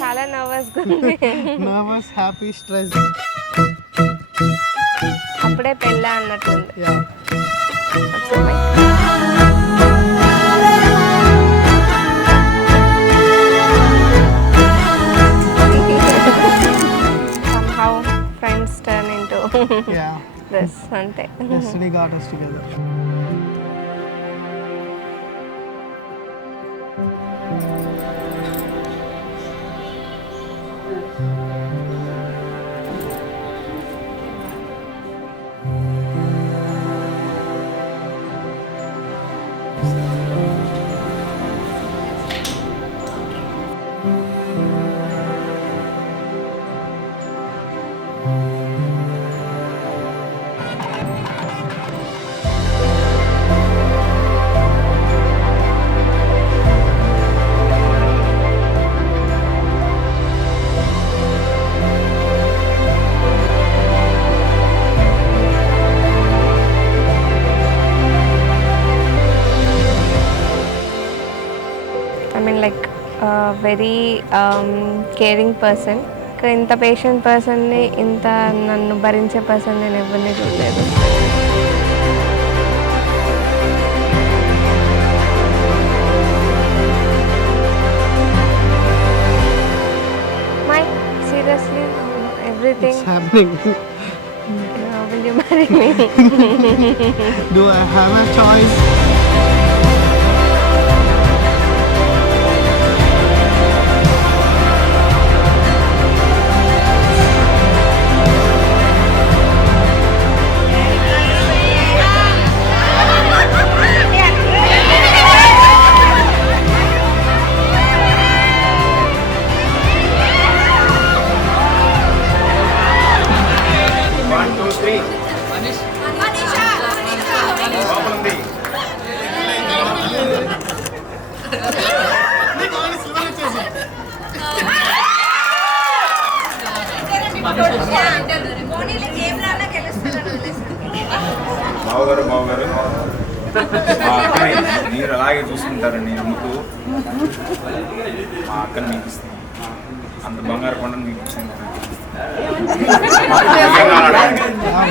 చాలా నర్వస్గా ఉంది. Nervous, happy, stress. అప్పుడే పెళ్ళా అన్నట్టుంది. Somehow friends turn into this అంతే. Destiny got us together. Like very caring person. ఇంత పేషెంట్ పర్సన్ని, ఇంత నన్ను భరించే పర్సన్ నేను ఎవరిని చూడలేదు. Mike, seriously, everything. It's happening. Will you marry me? Do I have a choice? బావగారు మా అక్కని మీరు అలాగే చూసుకుంటారని నమ్ముతూ మా అక్కని మీకు ఇస్తాను. అంత బంగారు కొండను మీకు ఇచ్చాను.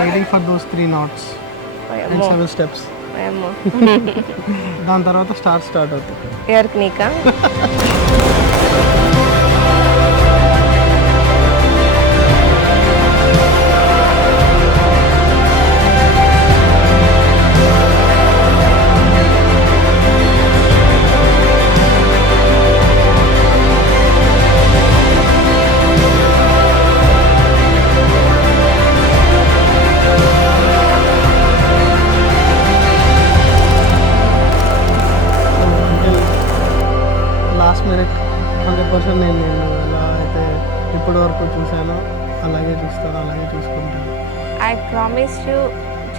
Waiting for those 3 knots and 7 steps. దాని తర్వాత స్టార్ట్ అవుతుంది. ఎవరికి నీకా? లాస్ట్ మినిట్ 100% నేను ఎలా అయితే ఇప్పటి వరకు చూశానో అలాగే చూస్తాను, అలాగే చూసుకుంటాను. ఐ ప్రామిస్ యూ,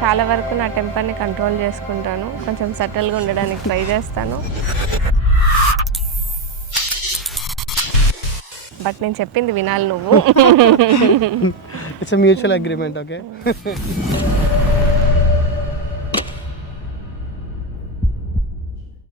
చాలా వరకు నా టెంపర్ని కంట్రోల్ చేసుకుంటాను. కొంచెం సటిల్గా ఉండడానికి ట్రై చేస్తాను. బట్ నేను చెప్పింది వినాలి నువ్వు. It's a mutual agreement, okay?